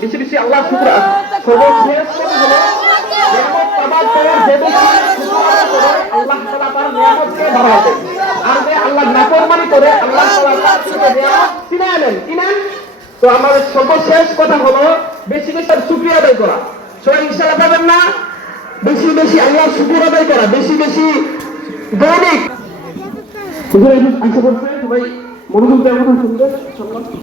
বেশি বেশি আল্লাহ শুকর সর্বশেষ হলো আল্লাহ তাআলা তার নিয়ামতকে বাড়াতে আর যে আল্লাহ নাফরমানি করে আল্লাহ তাআলা তাকে দেয়া চিনালেন কিনেন। তো আমাদের সর্বশেষ কথা হলো বেশি বেশি শুকরিয়া আদায় করা। সবাই ইনশাআল্লাহ পাবেন না? বেশি বেশি আল্লাহ শুকর আদায় করা, বেশি বেশি দৈনিক হুজুর আশা করছে সবাই মনোযোগ দেওয়ার কথা শুনবেন।